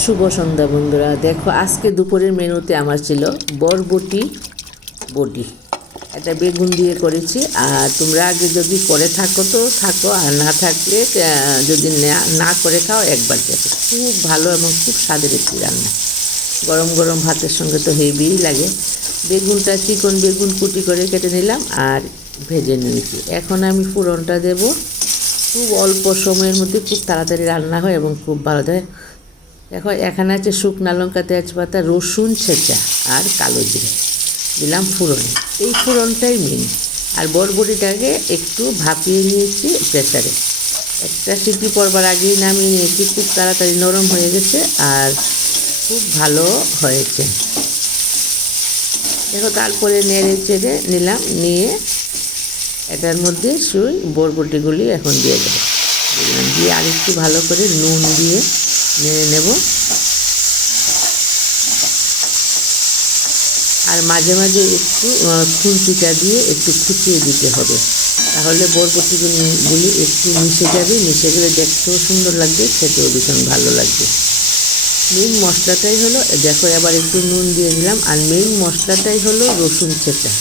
শুভ সন্ধ্যা বন্ধুরা। দেখো আজকে দুপুরের মেনুতে আমার ছিল বরবটি বডি, এটা বেগুন দিয়ে করেছি। আর তোমরা আগে যদি করে থাকো তো থাকো, আর না থাকলে যদি না করে খাও একবার দেখো, খুব ভালো এবং খুব স্বাদের একটি রান্না। গরম গরম ভাতের সঙ্গে তো হেভিই লাগে। বেগুনটা চিকন বেগুন কুটি করে কেটে নিলাম আর ভেজে নিয়েছি। এখন আমি ফোড়নটা দেব। খুব অল্প সময়ের মধ্যে খুব তাড়াতাড়ি রান্না হয় এবং খুব ভালো হয়। দেখো এখানে আছে শুকনা লঙ্কা, তেজপাতা, রসুন ছেঁচা আর কালো জিরে দিলাম ফোড়নে। এই ফোড়নটাই মেন। আর বরবটিটাকে একটু ভাপিয়ে নিয়েছি প্রেসারে, একটা সিটি পড়বার আগেই নামিয়ে নিয়েছি। খুব তাড়াতাড়ি নরম হয়ে গেছে আর খুব ভালো হয়েছে। দেখো তারপরে নেড়ে চেড়ে নিলাম, নিয়ে এটার মধ্যে বরবটিগুলি এখন দিয়ে দেবো। দিলাম, দিয়ে আরেকটু ভালো করে নুন দিয়ে নেড়ে নেব। আর মাঝে মাঝে একটু খুন্তিটা দিয়ে একটু খুঁচিয়ে দিতে হবে, তাহলে বরবটিগুলি একটু মিশে যাবে। মিশে গেলে দেখতেও সুন্দর লাগবে, খেতেও ভীষণ ভালো লাগবে। মেইন মশলাটাই হলো, দেখো এবার একটু নুন দিয়ে দিলাম। আর মেইন মশলাটাই হলো রসুন ছেঁচা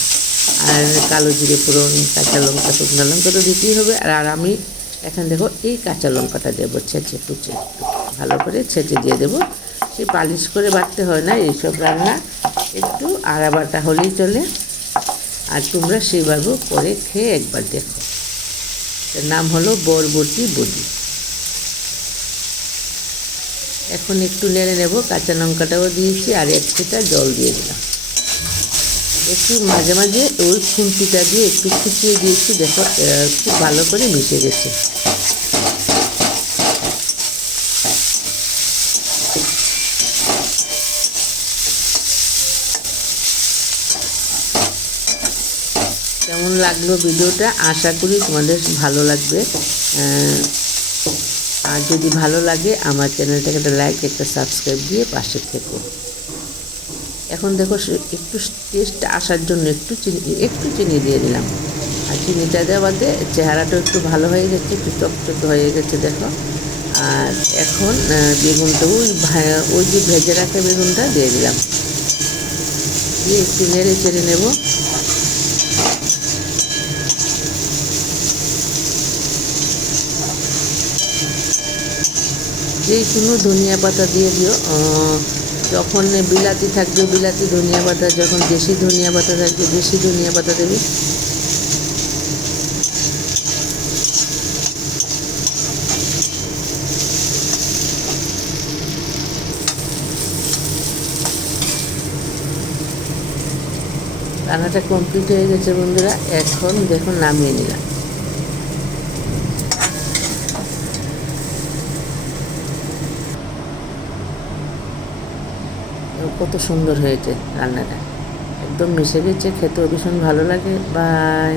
আর কালো জিরে ফোড়ন, কাঁচা লঙ্কা, শুকনো লঙ্কা তো দিতেই হবে। আর আমি এখন দেখো এই কাঁচা লঙ্কাটা দেবো ছেঁচে কুচে, ভালো করে ছেঁচে দিয়ে দেবো। সে পালিশ করে বাটতে হয় না এইসব রান্না, একটু আড়া বাটা হলেই চলে। আর তোমরা সেভাবেও করে খেয়ে একবার দেখো। এর নাম হলো বরবটি বডি। এখন একটু নেড়ে নেব। কাঁচা লঙ্কাটাও দিয়েছি আর এক ফোঁটা জল দিয়ে দিলাম। একটু মাঝে মাঝে ওই খুন্তিটা দিয়ে একটু খুঁচিয়ে দিয়েছি। দেখো খুব ভালো করে মিশে গেছে। কেমন লাগলো ভিডিওটা? আশা করি তোমাদের ভালো লাগবে। আর যদি ভালো লাগে আমার চ্যানেলটাকে একটা লাইক, একটা সাবস্ক্রাইব দিয়ে পাশে থেকো। এখন দেখো একটু টেস্ট আসার জন্য একটু চিনি দিয়ে দিলাম। আর চিনিটা দেওয়াতে চেহারাটা একটু ভালো হয়ে গেছে, একটু চকচক হয়ে গেছে দেখো। আর এখন বেগুনটা ওই যে ভেজে রাখা বেগুনটা দিয়ে দিলাম, দিয়ে একটু নেড়ে চেড়ে নেব। যে কোনো ধনিয়া পাতা দিয়ে দিও। যখন বিলাতি থাকবে বিলাতি ধনিয়া পাতা, যখন দেশি ধনিয়া পাতা থাকবে দেশি ধনিয়া পাতা দেবে। রান্নাটা কমপ্লিট হয়ে গেছে বন্ধুরা। এখন দেখুন নামিয়ে নিলাম। কত সুন্দর হয়েছে রান্নাটা, একদম মিশে গেছে, খেতেও ভীষণ ভালো লাগে। বাই।